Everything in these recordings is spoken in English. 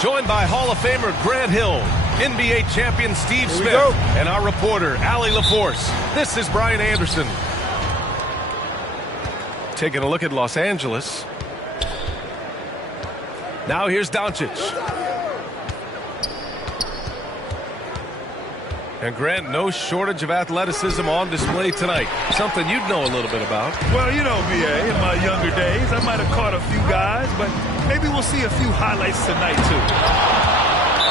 Joined by Hall of Famer Grant Hill, NBA champion Steve Smith, and our reporter, Allie LaForce. This is Brian Anderson. Taking a look at Los Angeles. Now here's Doncic. And Grant, no shortage of athleticism on display tonight. Something you'd know a little bit about. Well, you know, BA, in my younger days, I might have caught a few guys, but maybe we'll see a few highlights tonight, too.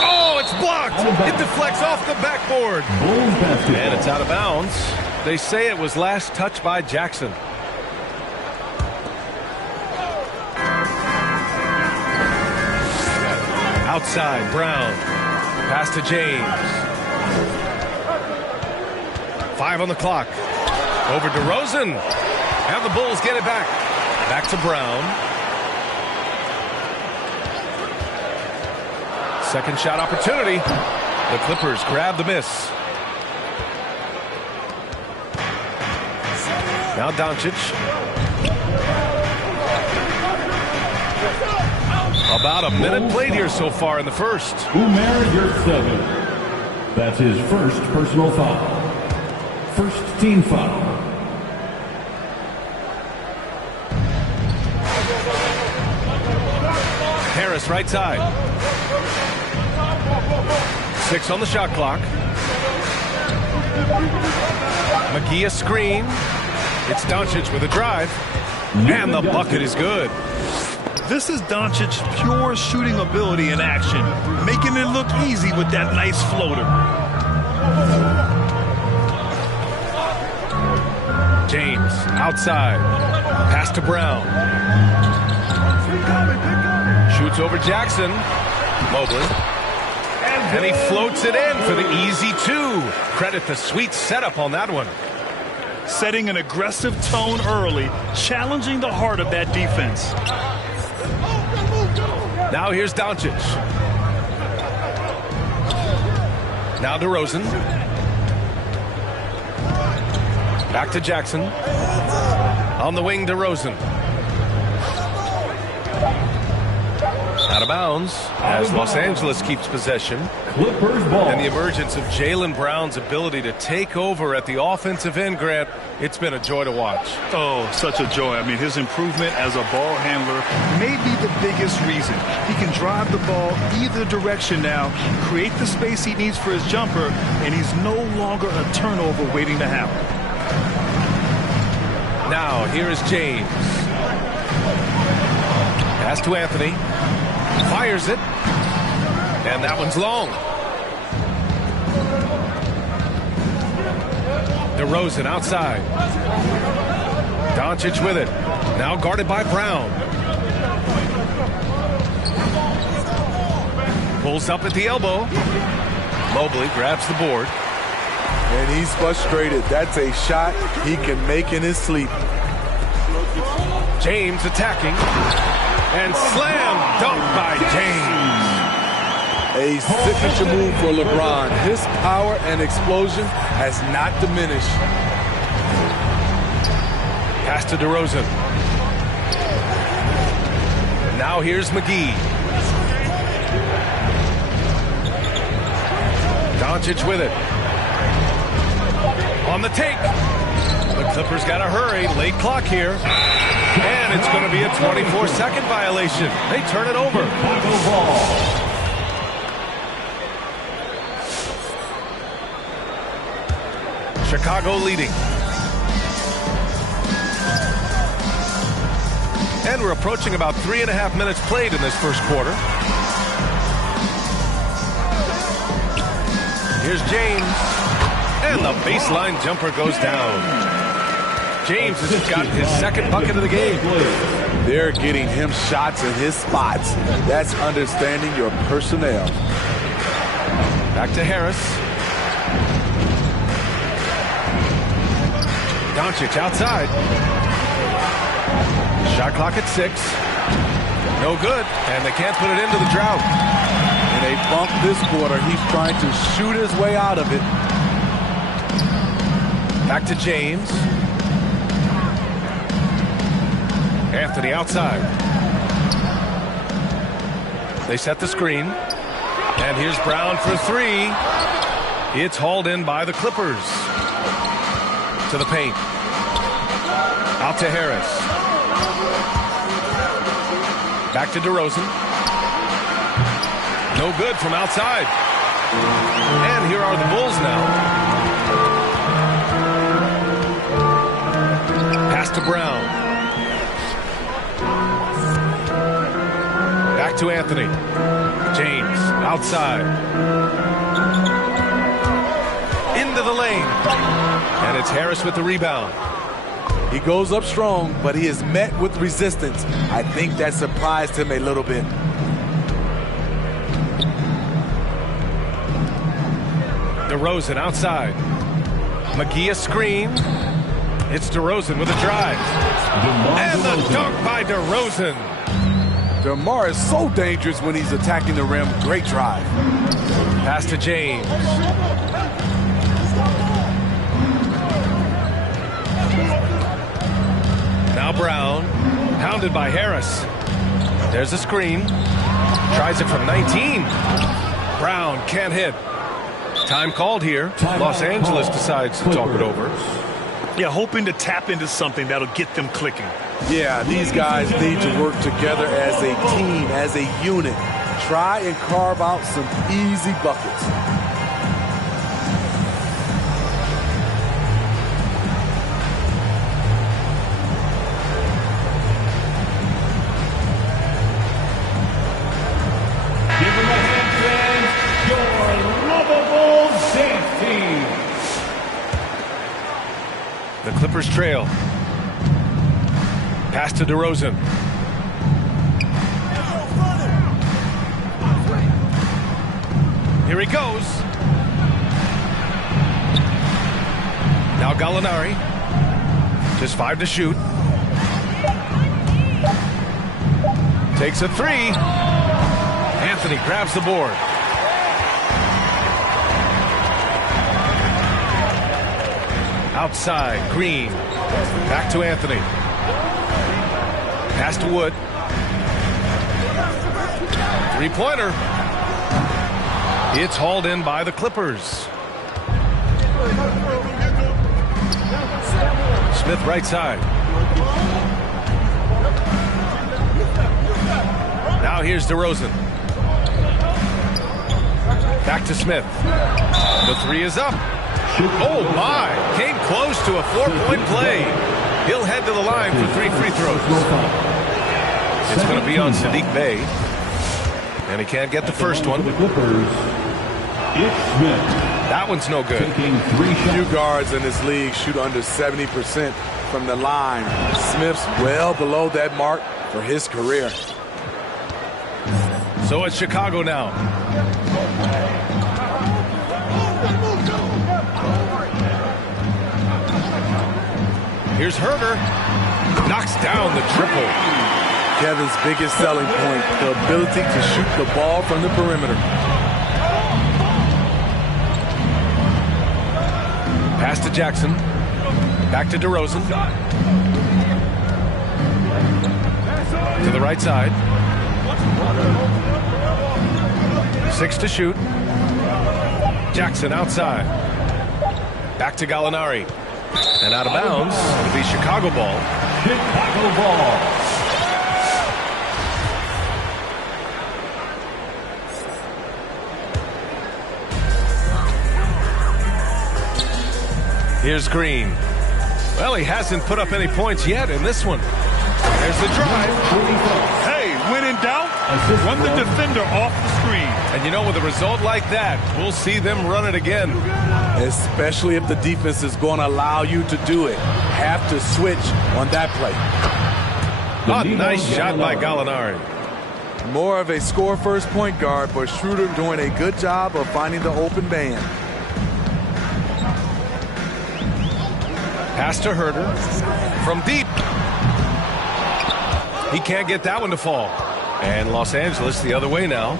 Oh, it's blocked. It deflects off the backboard. And it's out of bounds. They say it was last touched by Jackson. Outside, Brown. Pass to James. 5 on the clock. Over to DeRozan. And the Bulls get it back. Back to Brown. Second shot opportunity. The Clippers grab the miss. Now Doncic. About a minute played here so far in the first. Umair Yurtseven. That's his first personal foul. First team foul. Harris right side. 6 on the shot clock. McGee a screen. It's Doncic with a drive. And the bucket is good. This is Doncic's pure shooting ability in action, making it look easy with that nice floater. James outside. Pass to Brown. Shoots over Jackson. Mobley. And he floats it in for the easy 2. Credit the sweet setup on that one. Setting an aggressive tone early, challenging the heart of that defense. Now here's Doncic. Now DeRozan. Back to Jackson. On the wing, DeRozan. Out of bounds as Los Angeles keeps possession. Clippers ball. And the emergence of Jaylen Brown's ability to take over at the offensive end, Grant, it's been a joy to watch. Oh, such a joy. I mean, his improvement as a ball handler may be the biggest reason. He can drive the ball either direction now, create the space he needs for his jumper, and he's no longer a turnover waiting to happen. Now, here is James. Pass to Anthony. Fires it. And that one's long. DeRozan outside. Doncic with it. Now guarded by Brown. Pulls up at the elbow. Mobley grabs the board. And he's frustrated. That's a shot he can make in his sleep. James attacking. And slam dunk by James. A signature move for LeBron. His power and explosion has not diminished. Pass to DeRozan. Now here's McGee. Doncic with it. On the take. The Clippers got to hurry. Late clock here. And it's going to be a 24-second violation. They turn it over. Chicago leading. And we're approaching about 3.5 minutes played in this first quarter. Here's James. And the baseline jumper goes down. James has just gotten his second bucket of the game. They're getting him shots in his spots. That's understanding your personnel. Back to Harris. Doncic outside. Shot clock at 6. No good, and they can't put it into the drought. In a bump this quarter, he's trying to shoot his way out of it. Back to James. Anthony outside. They set the screen. And here's Brown for 3. It's hauled in by the Clippers. To the paint. Out to Harris. Back to DeRozan. No good from outside. And here are the Bulls now. Pass to Brown. Back to Anthony. James outside. Into the lane. And it's Harris with the rebound. He goes up strong, but he is met with resistance. I think that surprised him a little bit. DeRozan outside. McGee a screen. It's DeRozan with a drive. And the dunk by DeRozan. DeMar is so dangerous when he's attacking the rim. Great drive. Pass to James. Now Brown, pounded by Harris. There's a screen. Tries it from 19. Brown can't hit. Time called here. Los Angeles decides to talk it over. Yeah, hoping to tap into something that'll get them clicking. Yeah, these guys need to work together as a team, as a unit. Try and carve out some easy buckets. The Clippers trail. Pass to DeRozan. Here he goes. Now Gallinari. Just 5 to shoot. Takes a 3. Anthony grabs the board. Outside, Green. Back to Anthony. Pass to Wood. 3-pointer. It's hauled in by the Clippers. Smith right side. Now here's DeRozan. Back to Smith. The 3 is up. Oh my, came close to a 4-point play. He'll head to the line for 3 free throws. It's going to be on Sadiq Bey. And he can't get the first one. That one's no good. Few guards in this league shoot under 70% from the line. Smith's well below that mark for his career. So it's Chicago now. Here's Herter. Knocks down the triple. Kevin's biggest selling point, the ability to shoot the ball from the perimeter. Pass to Jackson. Back to DeRozan. To the right side. 6 to shoot. Jackson outside. Back to Gallinari. And out of bounds. It'll be Chicago ball. Chicago ball. Here's Green. Well, he hasn't put up any points yet in this one. There's the drive. Hey, when in doubt, run the defender off the screen. And you know, with a result like that, we'll see them run it again. Especially if the defense is going to allow you to do it. Have to switch on that play. A nice shot by Gallinari. More of a score-first point guard, but Schroeder doing a good job of finding the open man. Pass to Herder. From deep. He can't get that one to fall. And Los Angeles the other way now.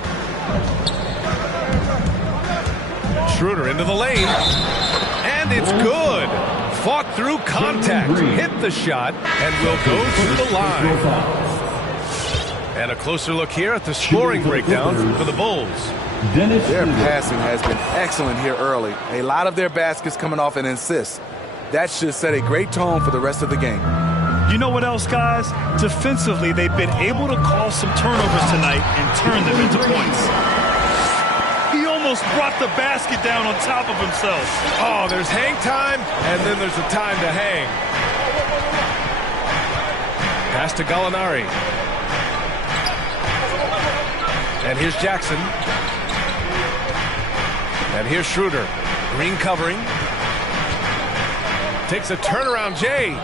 Schroeder into the lane. And it's good. Fought through contact. Hit the shot and will go to the line. And a closer look here at the scoring breakdown for the Bulls. Their passing has been excellent here early. A lot of their baskets coming off an assist. That should set a great tone for the rest of the game. You know what else, guys? Defensively, they've been able to cause some turnovers tonight and turn them into points. He almost brought the basket down on top of himself. Oh, there's hang time, and then there's a time to hang. Pass to Gallinari. And here's Jackson. And here's Schroeder. Green covering. Takes a turnaround, Jay.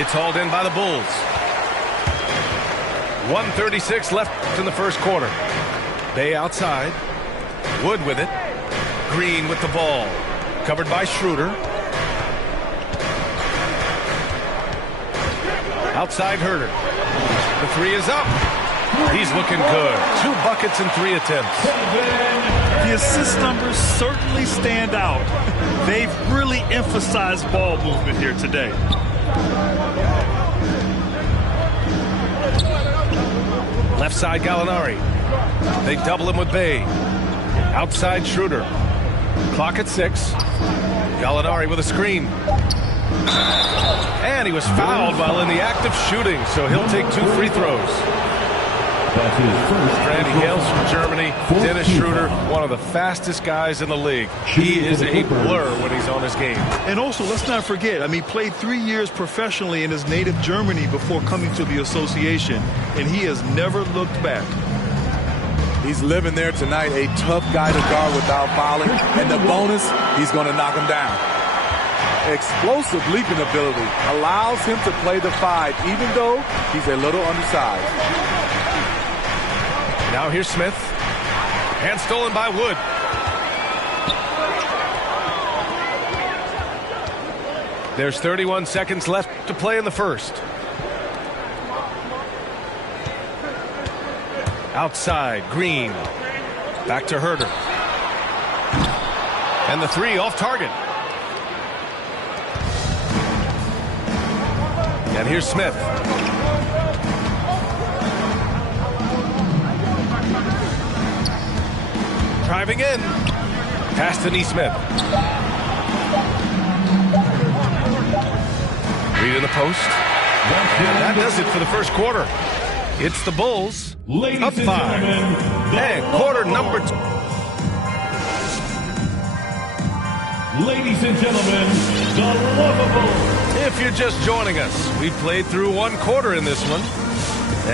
It's hauled in by the Bulls. 1:36 left in the first quarter. Bay outside. Wood with it. Green with the ball. Covered by Schroeder. Outside Herder. The three is up. He's looking good. 2 buckets and 3 attempts. The assist numbers certainly stand out. They've really emphasized ball movement here today. Left side Gallinari. They double him with Bay. Outside Schroeder. Clock at 6. Gallinari with a screen. And he was fouled while in the act of shooting, so he'll take 2 free throws. Randy hails from Germany. Dennis Schroeder, one of the fastest guys in the league. He is a blur when he's on his game. And also, let's not forget, played 3 years professionally in his native Germany before coming to the association, and he has never looked back. He's living there tonight, a tough guy to guard without fouling, and the bonus, he's going to knock him down. Explosive leaping ability allows him to play the 5, even though he's a little undersized. Now here's Smith. Hand stolen by Wood. There's 31 seconds left to play in the first. Outside, Green. Back to Herder. And the 3 off target. And here's Smith. Driving in. Pass to Neesmith. Reed in the post. And that does it for the first quarter. It's the Bulls up 5. And quarter number 2. Ladies and gentlemen, the lovable. If you're just joining us, we played through 1 quarter in this one.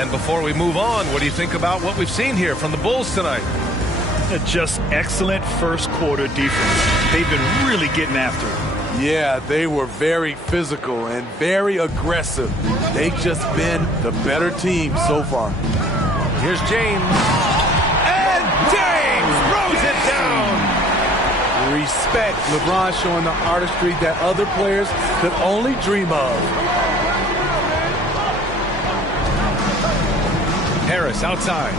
And before we move on, what do you think about what we've seen here from the Bulls tonight? Just excellent first quarter defense. They've been really getting after it. Yeah, they were very physical and very aggressive. They've just been the better team so far. Here's James. And James throws it down. Respect. LeBron showing the artistry that other players could only dream of. Harris outside.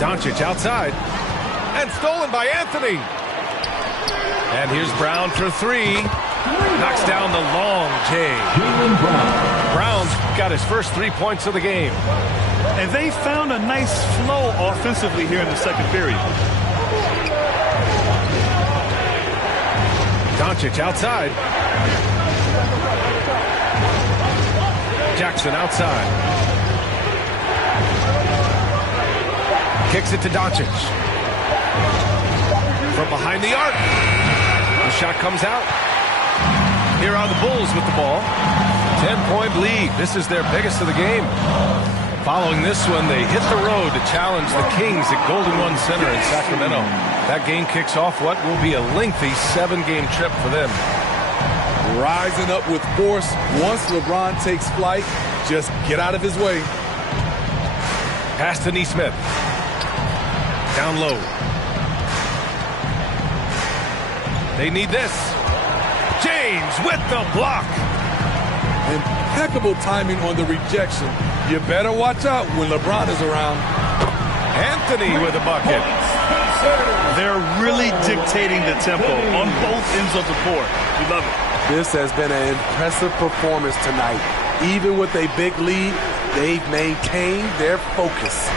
Doncic outside. And stolen by Anthony. And here's Brown for 3. Knocks down the long J. Brown's got his first 3 points of the game. And they found a nice flow offensively here in the second period. Doncic outside. Jackson outside. Kicks it to Doncic. From behind the arc. The shot comes out. Here are the Bulls with the ball. 10-point lead. This is their biggest of the game. Following this one, they hit the road to challenge the Kings at Golden One Center in Sacramento. That game kicks off what will be a lengthy 7-game trip for them. Rising up with force. Once LeBron takes flight, just get out of his way. Pass to Nesmith. Down low. They need this. James with the block. Impeccable timing on the rejection. You better watch out when LeBron is around. Anthony with a bucket. They're really dictating the tempo on both ends of the court. We love it. This has been an impressive performance tonight. Even with a big lead, they've maintained their focus.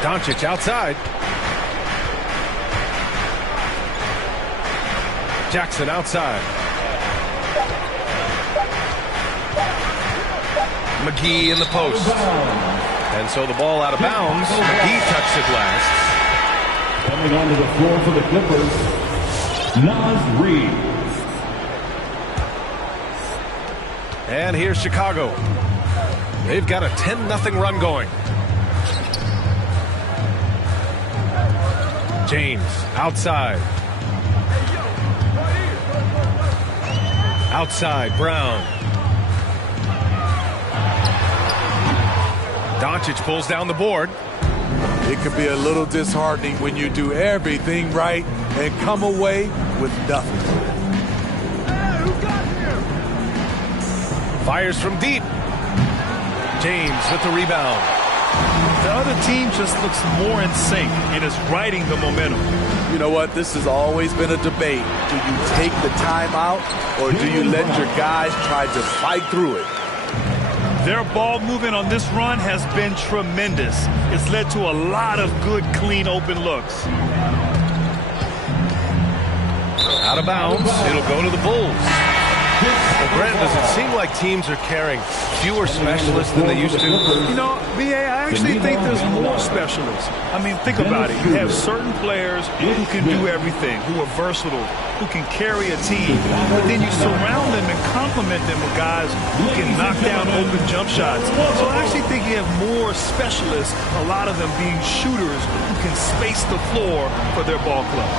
Doncic outside. Jackson outside. McGee in the post. And so the ball out of bounds. McGee touched it last. Coming onto the floor for the Clippers, Naz Reid. And here's Chicago. They've got a 10-0 run going. James outside. Outside, Brown. Doncic pulls down the board. It could be a little disheartening when you do everything right and come away with nothing. Fires from deep. James with the rebound. The other team just looks more in sync and is riding the momentum. You know what? This has always been a debate. Do you take the timeout or do you let your guys try to fight through it? Their ball movement on this run has been tremendous. It's led to a lot of good, clean, open looks. Out of bounds. It'll go to the Bulls. Well, Brent, does it seem like teams are carrying fewer specialists than they used to? You know, B.A., I actually think there's more specialists. I mean, think about it. You have certain players who can do everything, who are versatile, who can carry a team. But then you surround them and complement them with guys who can knock down open jump shots. So I actually think you have more specialists, a lot of them being shooters who can space the floor for their ball club.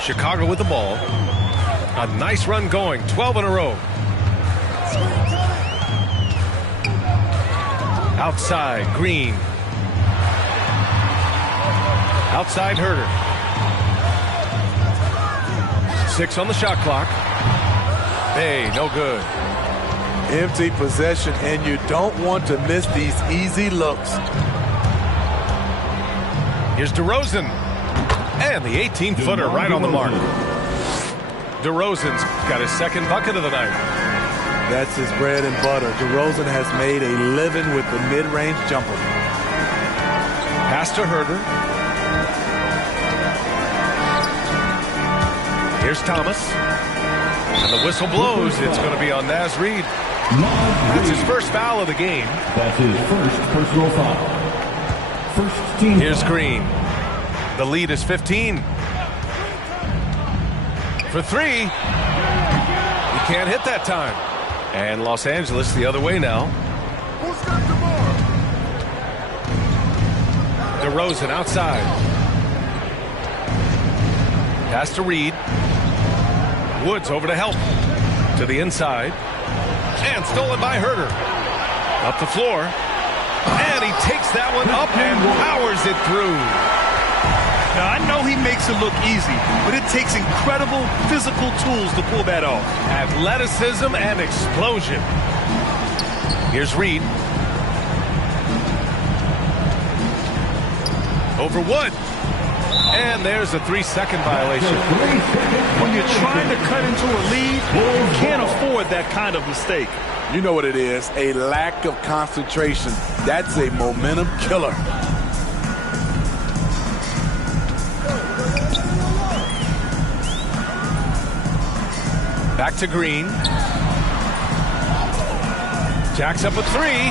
Chicago with the ball. A nice run going, 12 in a row. Outside, Green. Outside, Herter. 6 on the shot clock. Hey, no good. Empty possession, and you don't want to miss these easy looks. Here's DeRozan. And the 18-footer right on the mark. DeRozan's got his second bucket of the night. That's his bread and butter. DeRozan has made a living with the mid-range jumper. Pass to Herter. Here's Thomas. And the whistle blows. It's going to be on Naz Reid. That's his first foul of the game. That's his first personal foul. First team. Here's Green. The lead is 15. For 3. He can't hit that time. And Los Angeles the other way now. DeRozan outside. Pass to Reid. Woods over to help. To the inside. And stolen by Herter. Up the floor. And he takes that one up and powers it through. Now, I know he makes it look easy, but it takes incredible physical tools to pull that off. Athleticism and explosion. Here's Reid. Over Wood. And there's a 3-second violation. When you're trying to cut into a lead, you can't afford that kind of mistake. You know what it is, a lack of concentration. That's a momentum killer. Back to Green. Jacks up a three.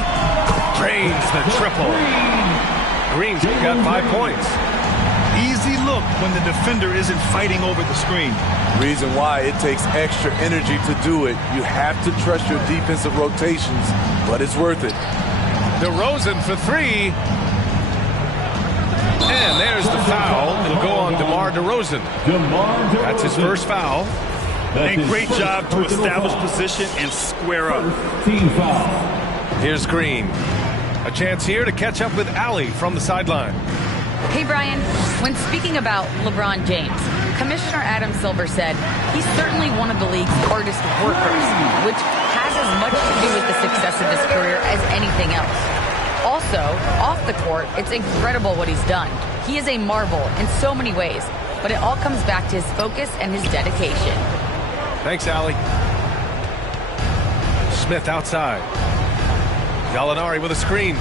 Drains the triple. Green's got 5 points. Easy look when the defender isn't fighting over the screen. Reason why it takes extra energy to do it. You have to trust your defensive rotations, but it's worth it. DeRozan for three. And there's the foul. It'll go on DeMar DeRozan. That's his first foul. And great job to establish position and square up. Team foul. Here's Green. A chance here to catch up with Allie from the sideline. Hey, Brian. When speaking about LeBron James, Commissioner Adam Silver said he's certainly one of the league's hardest workers, which has as much to do with the success of his career as anything else. Also, off the court, it's incredible what he's done. He is a marvel in so many ways, but it all comes back to his focus and his dedication. Thanks, Allie. Smith outside. Gallinari with a screen.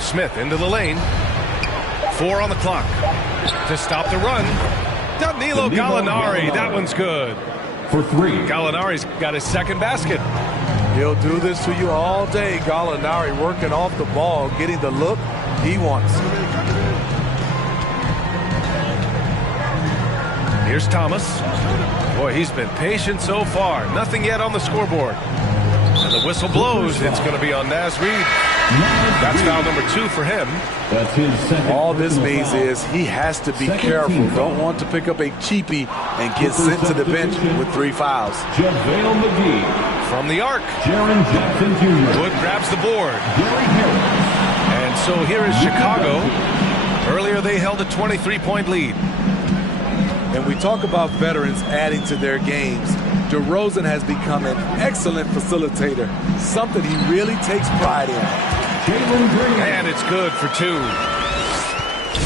Smith into the lane. 4 on the clock. To stop the run. Danilo Gallinari. That one's good. For three. Gallinari's got his second basket. He'll do this to you all day. Gallinari working off the ball, getting the look he wants. Here's Thomas. Boy, he's been patient so far. Nothing yet on the scoreboard. And the whistle blows. It's going to be on Naz Reid. That's foul number 2 for him. That's his second. All this means is he has to be careful. Don't want to pick up a cheapie and get sent to the bench with 3 fouls. JaVale McGee. From the arc. Jaren Jackson Jr. Wood grabs the board. Gary Harris. And so here is Chicago. Earlier they held a 23-point lead. And we talk about veterans adding to their games. DeRozan has become an excellent facilitator, something he really takes pride in. Jalen Green. And it's good for 2.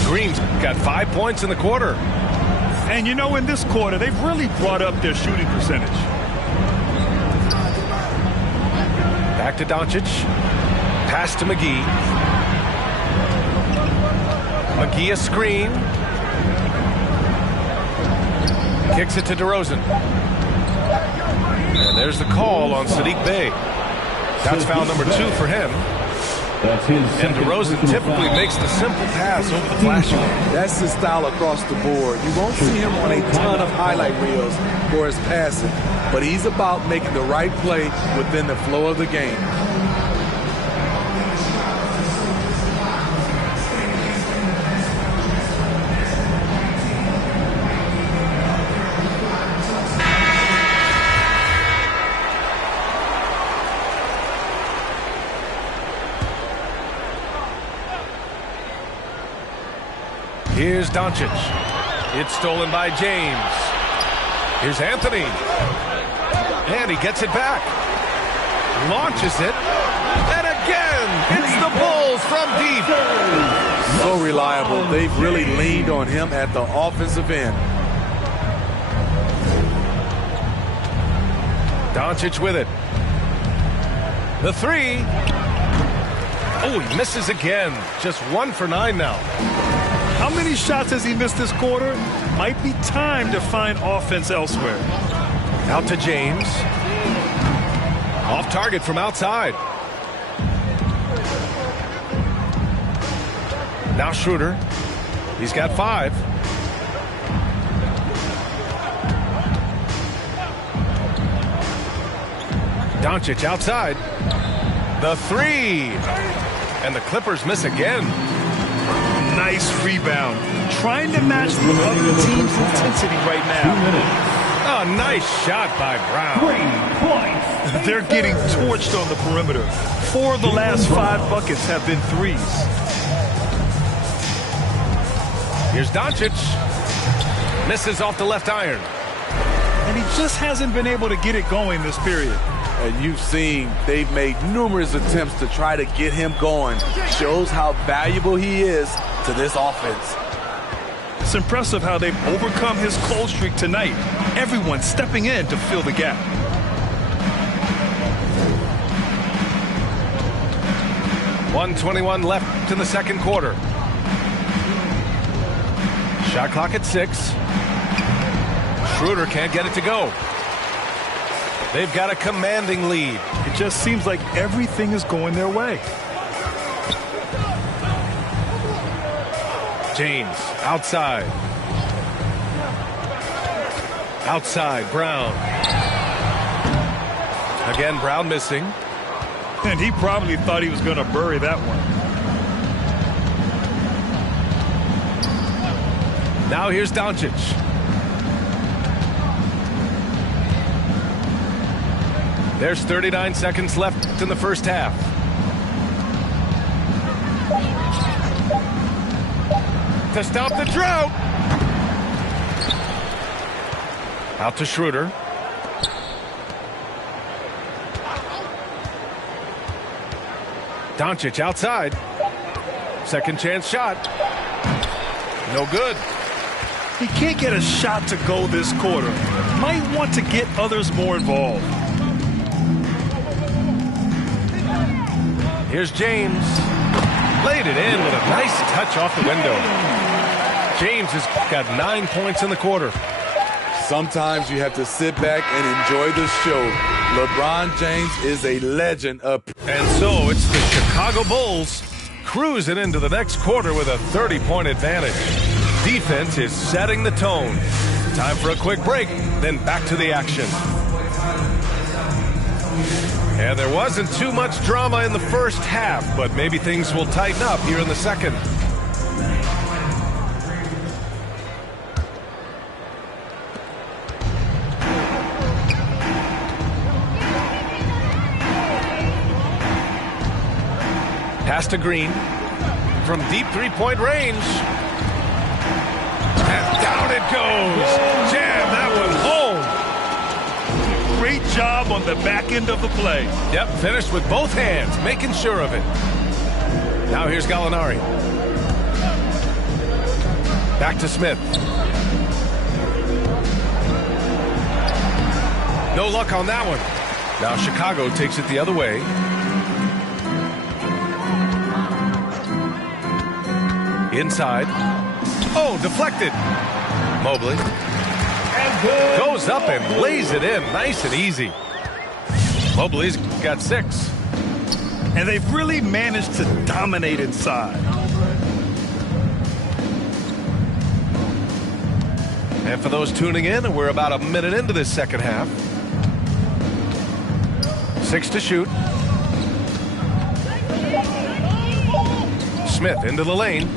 Green's got 5 points in the quarter. And you know, in this quarter, they've really brought up their shooting percentage. Back to Doncic. Pass to McGee. McGee a screen. Kicks it to DeRozan. And there's the call on Sadiq Bey. That's foul number 2 for him. That's his And DeRozan typically makes the simple pass over the flash one. That's his style across the board. You won't see him on a ton of highlight reels for his passing, but he's about making the right play within the flow of the game. Here's Doncic. It's stolen by James. Here's Anthony. And he gets it back. Launches it. And again, it's the Bulls from deep. So reliable. They've really leaned on him at the offensive end. Doncic with it. The 3. Oh, he misses again. Just 1 for 9 now. How many shots has he missed this quarter? Might be time to find offense elsewhere. Out to James. Off target from outside. Now Schroeder. He's got 5. Doncic outside. The 3. And the Clippers miss again. Nice rebound. Trying to match the other team's intensity right now. A nice shot by Brown. 3 points. They're getting torched on the perimeter. 4 of the last 5 buckets have been 3s. Here's Doncic. Misses off the left iron. And he just hasn't been able to get it going this period. And you've seen they've made numerous attempts to try to get him going. Shows how valuable he is to this offense. It's impressive how they've overcome his cold streak tonight. Everyone stepping in to fill the gap. .121 left in the second quarter. Shot clock at 6. Schroeder can't get it to go. They've got a commanding lead. It just seems like everything is going their way. James, outside. Outside, Brown. Again, Brown missing. And he probably thought he was going to bury that one. Now here's Doncic. There's 39 seconds left in the first half. To stop the drought. Out to Schroeder. Doncic outside. Second chance shot. No good. He can't get a shot to go this quarter. Might want to get others more involved. Here's James. Laid it in with a nice touch off the window. James has got 9 points in the quarter. Sometimes you have to sit back and enjoy the show. LeBron James is a legend of... And so it's the Chicago Bulls cruising into the next quarter with a 30-point advantage. Defense is setting the tone. Time for a quick break, then back to the action. And there wasn't too much drama in the first half, but maybe things will tighten up here in the second. Pass to Green from deep three-point range. And down it goes. Jam that one home. Great job on the back end of the play. Yep, finished with both hands, making sure of it. Now here's Gallinari. Back to Smith. No luck on that one. Now Chicago takes it the other way. Inside. Oh, deflected. Mobley. Goes up and lays it in nice and easy. Mobley's got 6. And they've really managed to dominate inside. And for those tuning in, we're about a minute into this second half. 6 to shoot. Smith into the lane.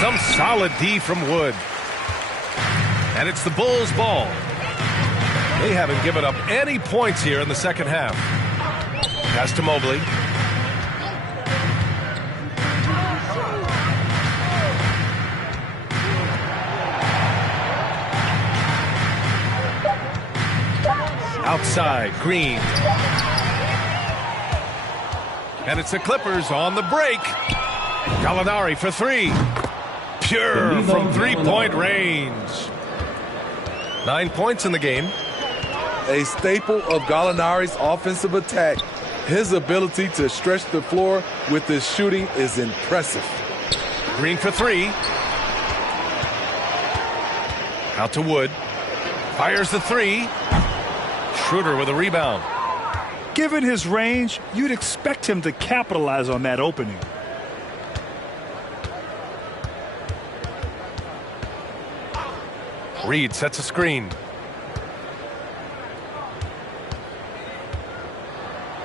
Some solid D from Wood. And it's the Bulls' ball. They haven't given up any points here in the second half. Pass to Mobley. Outside, Green. And it's the Clippers on the break. Gallinari for 3. Pure from three-point range. 9 points in the game. A staple of Gallinari's offensive attack. His ability to stretch the floor with his shooting is impressive. Green for 3. Out to Wood. Fires the 3. Schroeder with a rebound. Given his range, you'd expect him to capitalize on that opening. Reed sets a screen.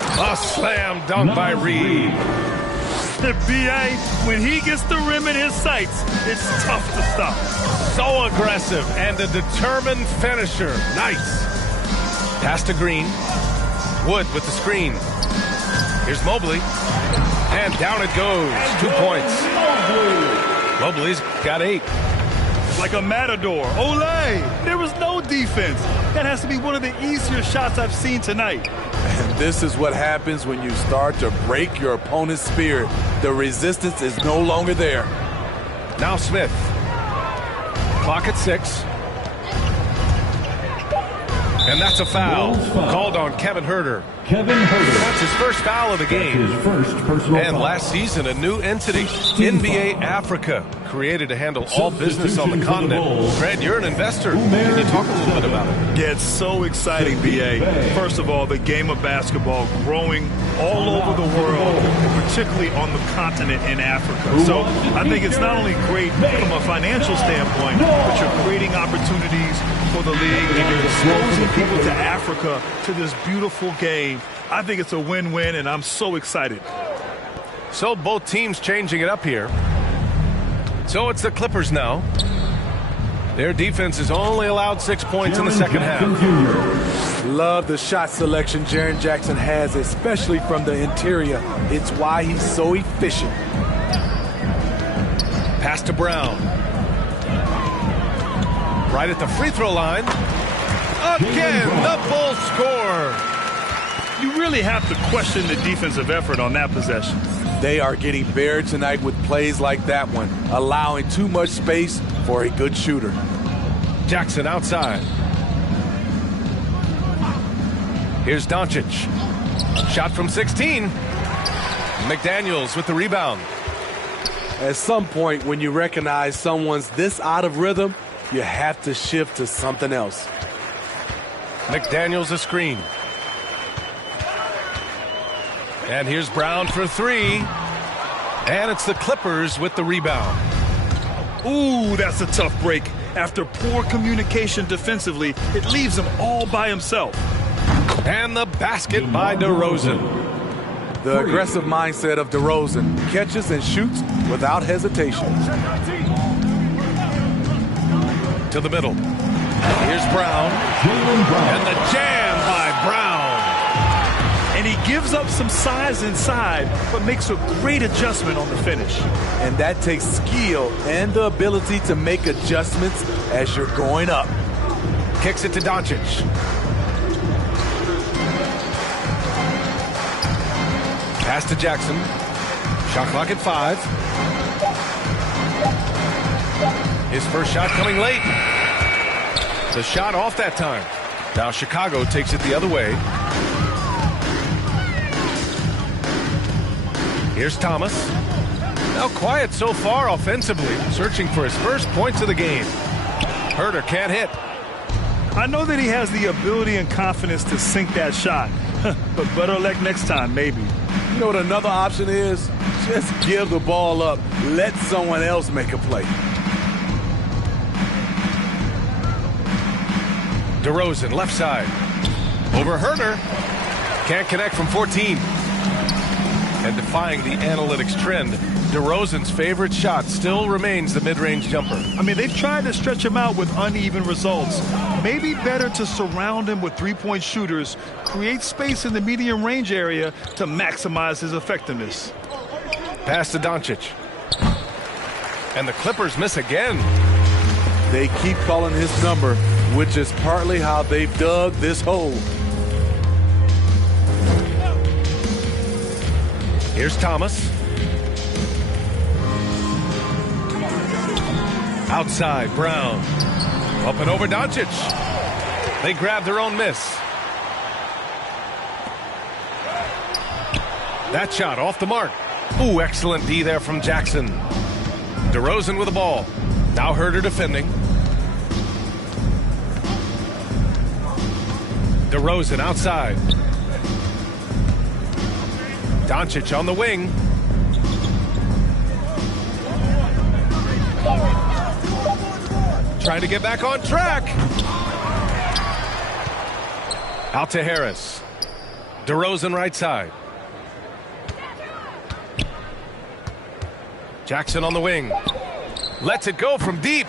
A slam dunk by Reed. The B.A., when he gets the rim in his sights, it's tough to stop. So aggressive and a determined finisher. Nice. Pass to Green. Wood with the screen. Here's Mobley. And down it goes. 2 points. Mobley's got 8. Like a matador. Olay! There was no defense. That has to be one of the easier shots I've seen tonight. And this is what happens when you start to break your opponent's spirit. The resistance is no longer there. Now Smith. Clock at 6. And that's a foul called on Kevin Huerter. Kevin Huerter. That's his first foul of the game. His first personal And foul. last season, a new entity, NBA Africa, created to handle all business on the continent. Fred, you're an investor. Can you talk a little bit about it? Yeah, it's so exciting, B.A. First of all, the game of basketball growing all over the world, and particularly on the continent in Africa. So I think it's not only great from a financial standpoint, but you're creating opportunities for the league and you're exposing people to Africa, to this beautiful game. I think it's a win-win, and I'm so excited. So both teams changing it up here. So it's the Clippers now. Their defense has only allowed 6 points in the second half. Love the shot selection Jaren Jackson has, especially from the interior. It's why he's so efficient. Pass to Brown. Right at the free throw line. Again, the Bulls score. You really have to question the defensive effort on that possession. They are getting buried tonight with plays like that one, allowing too much space for a good shooter. Jackson outside. Here's Doncic. Shot from 16. McDaniels with the rebound. At some point, when you recognize someone's this out of rhythm, you have to shift to something else. McDaniels a screen. And here's Brown for three. And it's the Clippers with the rebound. Ooh, that's a tough break. After poor communication defensively, it leaves him all by himself. And the basket by DeRozan. The aggressive mindset of DeRozan catches and shoots without hesitation. To the middle. Here's Brown. And the jam by Brown. And he gives up some size inside, but makes a great adjustment on the finish. And that takes skill and the ability to make adjustments as you're going up. Kicks it to Doncic. Pass to Jackson. Shot clock at 5. His first shot coming late. The shot off that time. Now Chicago takes it the other way. Here's Thomas. Now quiet so far offensively, searching for his first points of the game. Huerter can't hit. I know that he has the ability and confidence to sink that shot, but better luck next time, maybe. You know what another option is? Just give the ball up. Let someone else make a play. DeRozan, left side. Over Huerter. Can't connect from 14. And defying the analytics trend, DeRozan's favorite shot still remains the mid-range jumper. I mean, they've tried to stretch him out with uneven results. Maybe better to surround him with three-point shooters, create space in the medium range area to maximize his effectiveness. Pass to Doncic. And the Clippers miss again. They keep calling his number, which is partly how they've dug this hole. Here's Thomas. Outside, Brown. Up and over Doncic. They grab their own miss. That shot off the mark. Ooh, excellent D there from Jackson. DeRozan with the ball. Now Huerter defending. DeRozan outside. Doncic on the wing. Trying to get back on track. Out to Harris. DeRozan right side. Jackson on the wing. Lets it go from deep.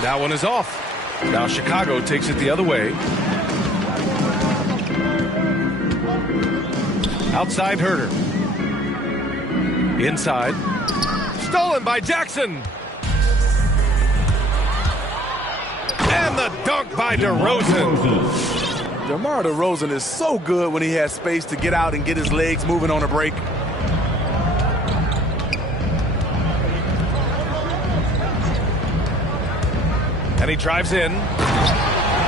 That one is off. Now Chicago takes it the other way. Outside Huerter. Inside. Stolen by Jackson. And the dunk by DeRozan. DeMar DeRozan is so good when he has space to get out and get his legs moving on a break. And he drives in.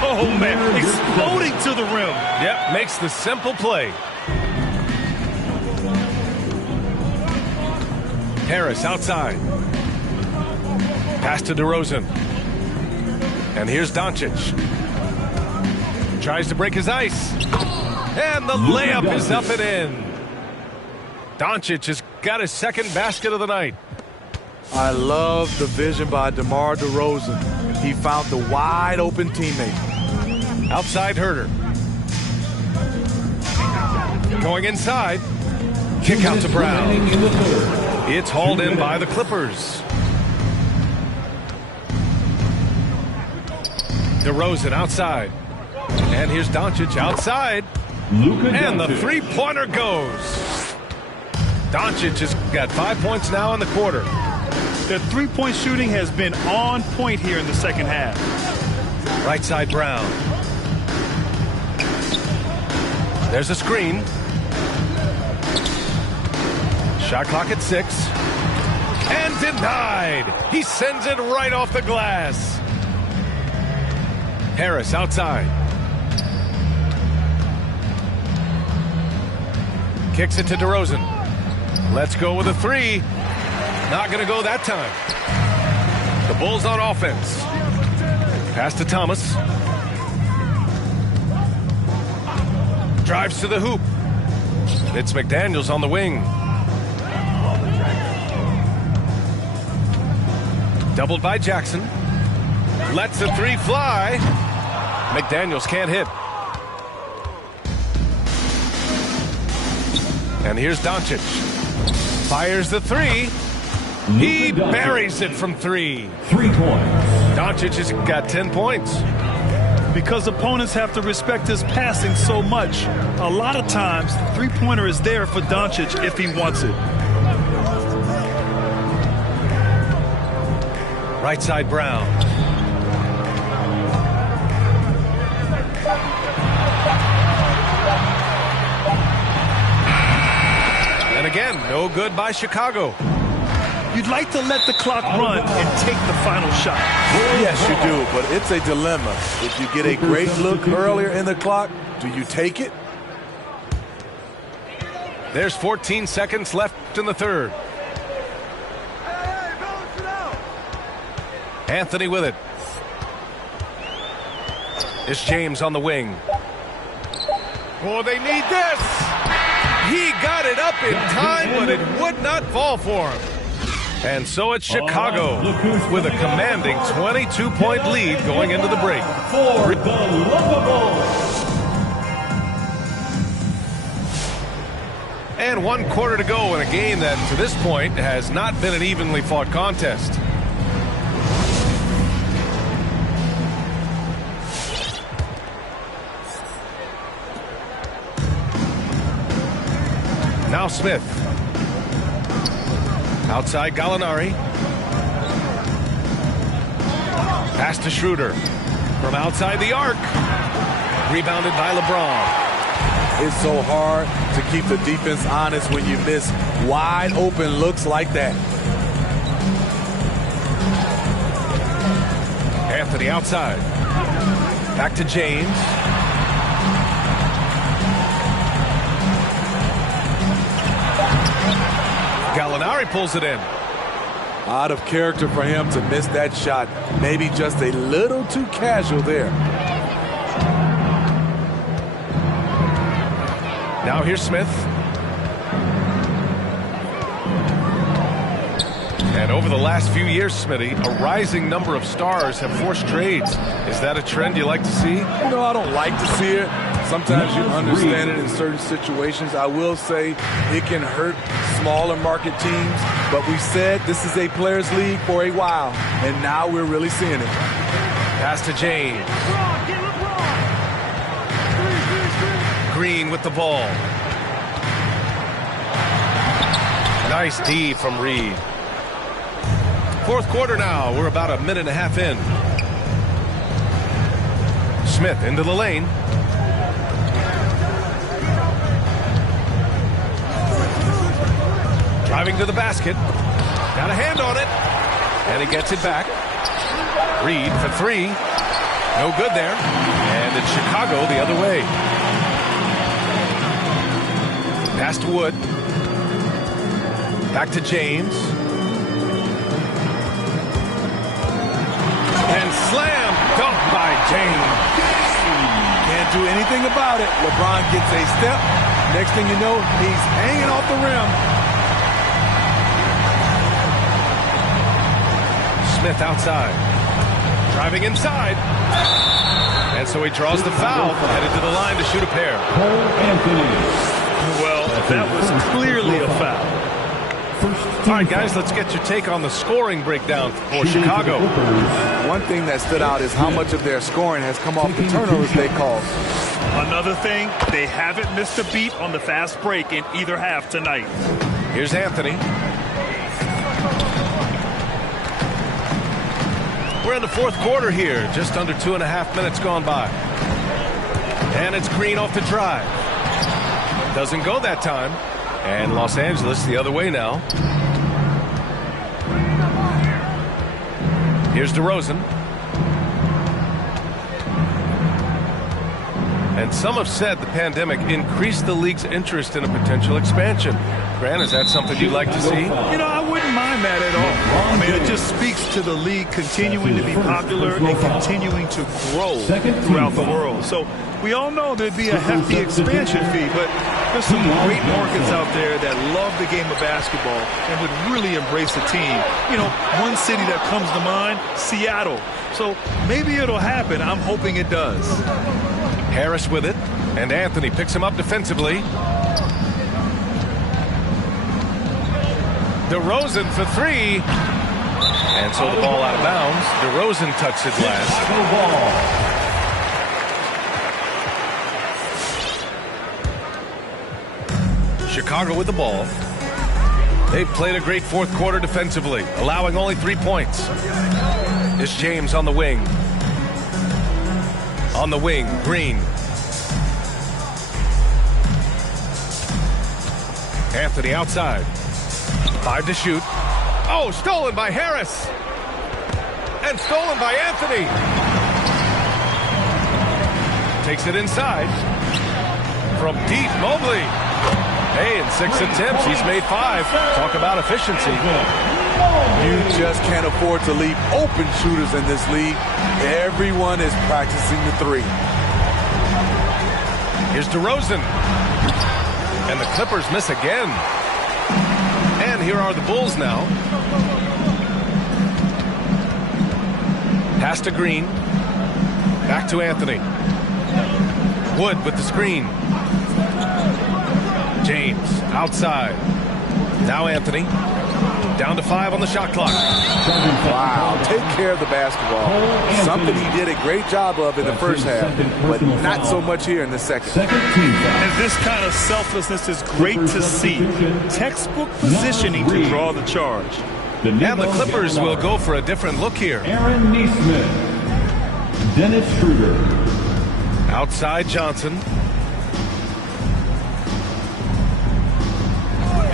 Oh, man, exploding to the rim. Yep, makes the simple play. Harris outside. Pass to DeRozan. And here's Doncic. Tries to break his ice. And the layup is up and in. Doncic has got his second basket of the night. I love the vision by DeMar DeRozan. He found the wide open teammate. Outside Herter. Going inside. Kick out to Brown. It's hauled in by the Clippers. DeRozan outside. And here's Doncic outside. And the three-pointer goes. Doncic has got 5 points now in the quarter. The three-point shooting has been on point here in the second half. Right side Brown. There's a screen. Shot clock at 6. And denied. He sends it right off the glass. Harris outside. Kicks it to DeRozan. Let's go with a three. Not going to go that time. The Bulls on offense. Pass to Thomas. Drives to the hoop. It's McDaniels on the wing. Doubled by Jackson. Lets the three fly. McDaniels can't hit. And here's Doncic. Fires the three. He buries it from 3. 3 points. Doncic has got 10 points. Because opponents have to respect his passing so much, a lot of times the three-pointer is there for Doncic if he wants it. Right side Brown. And again, no good by Chicago. You'd like to let the clock run and take the final shot. Yes, you do, but it's a dilemma. If you get a great look earlier in the clock, do you take it? There's 14 seconds left in the third. Anthony with it. It's James on the wing. Oh, they need this. He got it up in time, but it would not fall for him. And so it's Chicago with a commanding 22-point lead going into the break. For the Lovable. And 1 quarter to go in a game that, to this point, has not been an evenly fought contest. Now Smith. Outside Gallinari. Pass to Schroeder. From outside the arc. Rebounded by LeBron. It's so hard to keep the defense honest when you miss wide open looks like that. Anthony outside. Back to James. Gallinari pulls it in. Out of character for him to miss that shot. Maybe just a little too casual there. Now here's Smith. And over the last few years, Smitty, a rising number of stars have forced trades. Is that a trend you like to see? You know, I don't like to see it. Sometimes you understand it in certain situations. I will say it can hurt smaller market teams, but we said this is a players' league for a while, and now we're really seeing it. Pass to James. Green with the ball. Nice D from Reed. Fourth quarter now. We're about a minute and a half in. Smith into the lane. Driving to the basket. Got a hand on it. And he gets it back. Reed for 3. No good there. And it's Chicago the other way. Pass to Wood. Back to James. And slam dunk by James. Can't do anything about it. LeBron gets a step. Next thing you know, he's hanging off the rim. Smith outside. Driving inside. And so he draws the foul. Headed to the line to shoot a pair. Well, that was clearly a foul. All right, guys, let's get your take on the scoring breakdown for Chicago. One thing that stood out is how much of their scoring has come off the turnovers they caused. Another thing, they haven't missed a beat on the fast break in either half tonight. Here's Anthony. We're in the fourth quarter here, just under 2.5 minutes gone by. And it's Green off the drive. Doesn't go that time. And Los Angeles the other way now. Here's DeRozan. And some have said the pandemic increased the league's interest in a potential expansion. Grant, is that something you'd like to see? You know, I wouldn't mind that at all. I mean, it just speaks to the league continuing to be popular and continuing to grow throughout the world. So we all know there'd be a hefty expansion fee, but there's some great markets out there that love the game of basketball and would really embrace the team. You know, one city that comes to mind, Seattle. So maybe it'll happen. I'm hoping it does. Harris with it, and Anthony picks him up defensively. DeRozan for three. And so the ball out of bounds. DeRozan touched it last. Chicago with the ball. They've played a great fourth quarter defensively, allowing only 3 points. It's James on the wing. On the wing, Green. Anthony outside. 5 to shoot. Oh, stolen by Harris. And stolen by Anthony. Takes it inside. From deep, Mobley. Hey, in 6 attempts, he's made 5. Talk about efficiency. You just can't afford to leave open shooters in this league. Everyone is practicing the three. Here's DeRozan. And the Clippers miss again. And here are the Bulls now. Pass to Green. Back to Anthony. Wood with the screen. James outside. Now Anthony. Down to 5 on the shot clock. Wow, take care of the basketball. Something he did a great job of in the first half, but not so much here in the second. And this kind of selflessness is great to see. Textbook positioning to draw the charge. And the Clippers will go for a different look here. Aaron Nesmith. Dennis Schroeder. Outside Johnson.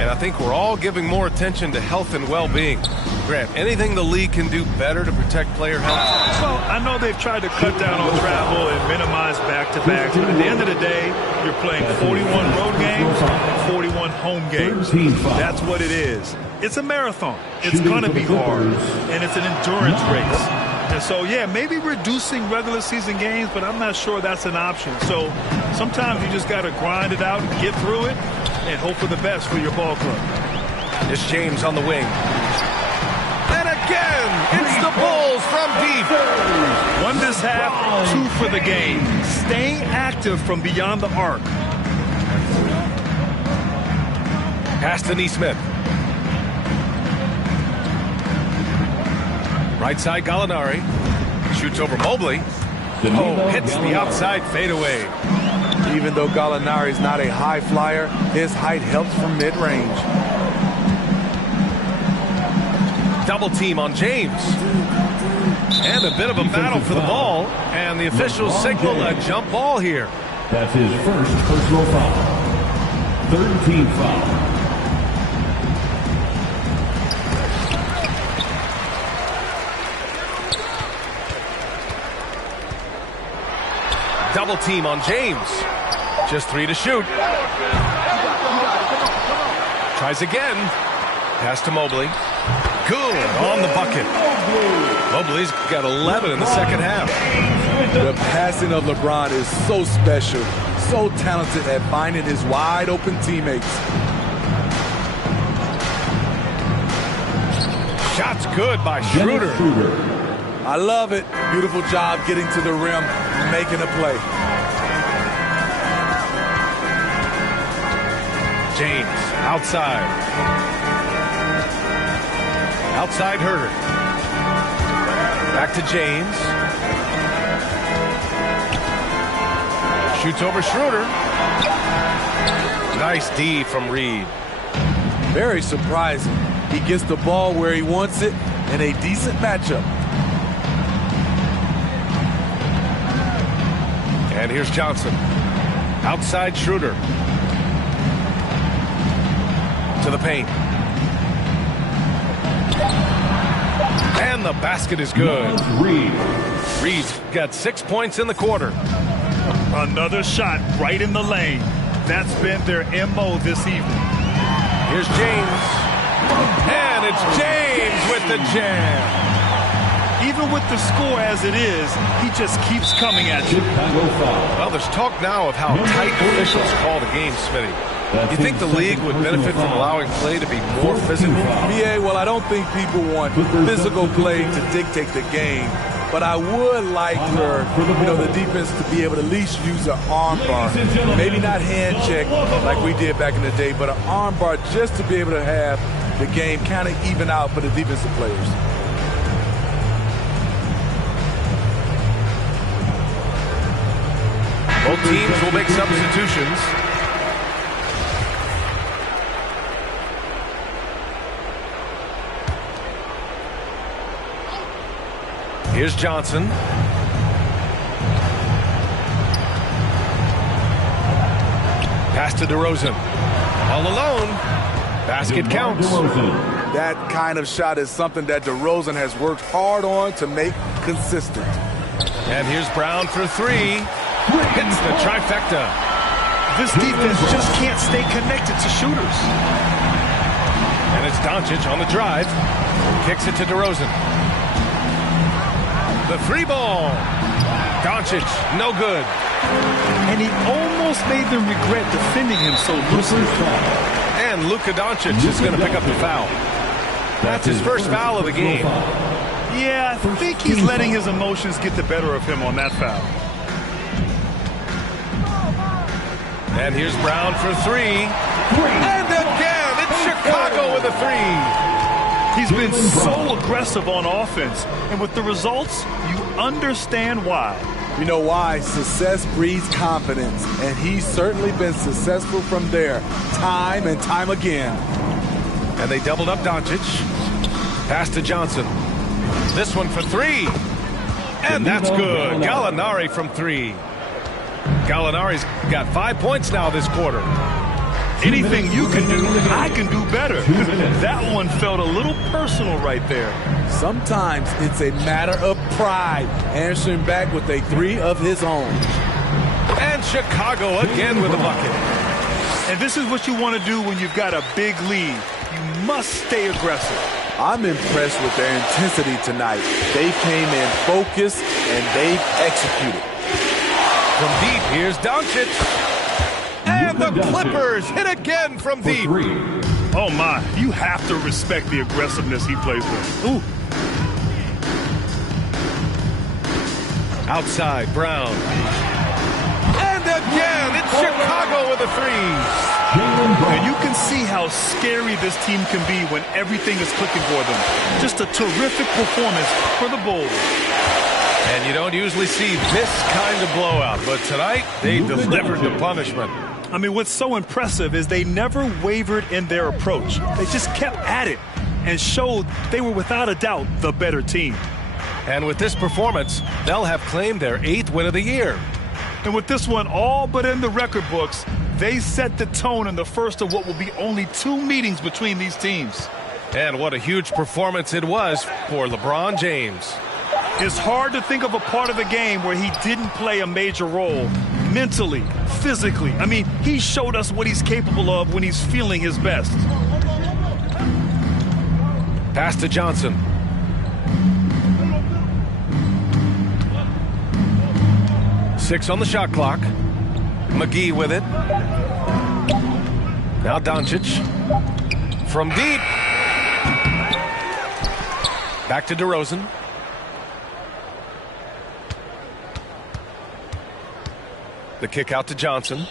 And I think we're all giving more attention to health and well-being. Grant, anything the league can do better to protect player health? Well, I know they've tried to cut down on travel and minimize back-to-backs, but at the end of the day, you're playing 41 road games and 41 home games. That's what it is. It's a marathon. It's going to be hard, and it's an endurance race. And so, yeah, maybe reducing regular season games, but I'm not sure that's an option. So sometimes you just got to grind it out and get through it and hope for the best for your ball club. It's James on the wing. And again, it's the Bulls from deep. 1 this half, 2 for the game. Staying active from beyond the arc. Pass to Nesmith. Right side Gallinari. Shoots over Mobley. Oh, hits the outside fadeaway. Even though Gallinari is not a high flyer, his height helps from mid-range. Double team on James. And a bit of a battle for the ball. And the officials signal a jump ball here. That's his first personal foul. Third team foul. Double team on James. Just 3 to shoot. Tries again. Pass to Mobley. Good on the bucket. Mobley's got 11 in the second half. The passing of LeBron is so special, so talented at finding his wide open teammates. Shot's good by Schroeder. I love it. Beautiful job getting to the rim, making a play. James, outside. Outside Herter. Back to James. Shoots over Schroeder. Nice D from Reed. Very surprising. He gets the ball where he wants it in a decent matchup. And here's Johnson. Outside Schroeder. To the paint. And the basket is good. Reed's got 6 points in the quarter. Another shot right in the lane. That's been their MO this evening. Here's James. And it's James with the jam. Even with the score as it is, he just keeps coming at you. Well, there's talk now of how tight officials call the game, Smitty. You think the league would benefit from allowing play to be more physical? Yeah, well, I don't think people want physical play to dictate the game. But I would like for, the defense to be able to at least use an arm bar. Maybe not hand check like we did back in the day, but an arm bar just to be able to have the game kind of even out for the defensive players. Both teams will make substitutions. Here's Johnson. Pass to DeRozan. All alone. Basket counts. That kind of shot is something that DeRozan has worked hard on to make consistent. And here's Brown for 3. Hits the trifecta. This defense just can't stay connected to shooters. And it's Doncic on the drive. Kicks it to DeRozan. The 3 ball. Doncic, no good. And he almost made them regret defending him so loosely. And Luka Doncic is going to pick up the foul. That's his first foul of the game. Yeah, I think he's letting his emotions get the better of him on that foul. And here's Brown for 3. And again, it's Chicago with a 3. He's been so aggressive on offense, and with the results, you understand why. You know why? Success breeds confidence, and he's certainly been successful from there, time and time again. And they doubled up Doncic. Pass to Johnson. This one for 3. And that's good. Gallinari from 3. Gallinari's got 5 points now this quarter. Anything you can do, I can do better. That one felt a little personal right there. Sometimes it's a matter of pride, answering back with a 3 of his own. And Chicago again with a bucket. And this is what you want to do when you've got a big lead. You must stay aggressive. I'm impressed with their intensity tonight. They came in focused and they've executed. From deep, here's Doncic. And the Clippers hit again from deep. Oh, my. You have to respect the aggressiveness he plays with. Ooh. Outside, Brown. And again, it's Chicago with a 3. And you can see how scary this team can be when everything is clicking for them. Just a terrific performance for the Bulls. And you don't usually see this kind of blowout, but tonight they delivered the punishment. I mean, what's so impressive is they never wavered in their approach. They just kept at it and showed they were without a doubt the better team. And with this performance, they'll have claimed their 8th win of the year. And with this one all but in the record books, they set the tone in the first of what will be only 2 meetings between these teams. And what a huge performance it was for LeBron James. It's hard to think of a part of the game where he didn't play a major role. Mentally, physically. I mean, he showed us what he's capable of when he's feeling his best. Pass to Johnson. Six on the shot clock. McGee with it. Now Doncic. From deep. Back to DeRozan. The kick out to Johnson.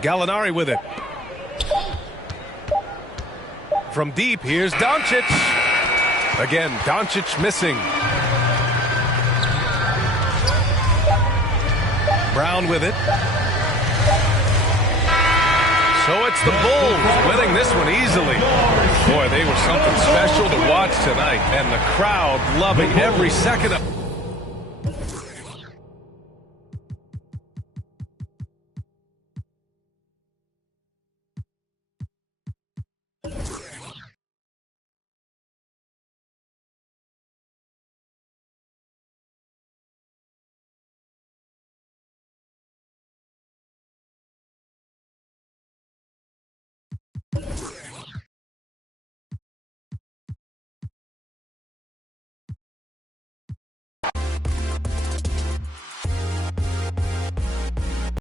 Gallinari with it. From deep, here's Doncic. Again, Doncic missing. Brown with it. So it's the Bulls winning this one easily. Boy, they were something special to watch tonight, and the crowd loving every second of it.